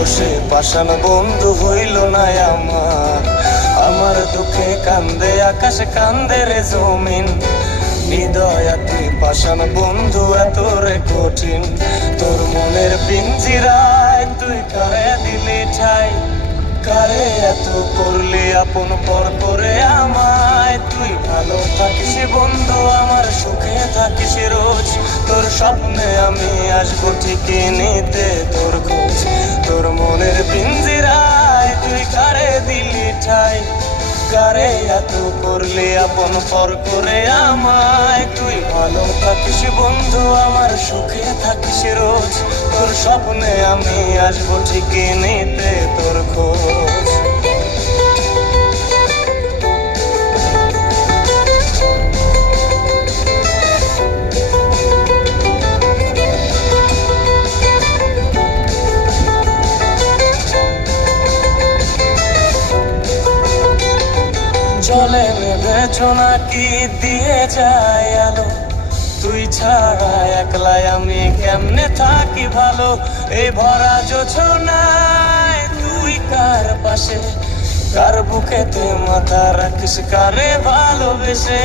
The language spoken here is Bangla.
বসে পাষাণ বন্ধু হইল না আমার। আমার দুঃখে কান্দে আকাশ, কান্দে রে জমিন, হৃদয়া তুই পাষাণ বন্ধু এত রে কঠিন। তোর মনের পিঞ্জিরায় তুই কারে দিলি ঠাই, কারে এত করলি আপন পর করে আমায়। তুই ভালো থাকিস বন্ধু আমার, সুখে থাকিস রোজ, তোর স্বপ্নে আমি আসবো ঠিকই নিতে তোর খোঁজ। তোর মনের পিঞ্জিরায় তুই কারে দিলি ঠাই, কারে এত করলি আপন পর করে আমায়। তুই ভালো থাকিস বন্ধু আমার, সুখে থাকিস রোজ, তোর স্বপ্নে আমি আসবো ঠিকই নিতে তোর খোঁজ। জলে নেবেছ নাকি দিয়ে যায় আলো, তুই ছাড়া একলাই আমি কেমনে থাকি ভালো। এই ভরা জোছনায় তুই কার পাশে, কার বুকেতে মাথা রাখিস, কারে ভালোবেসে।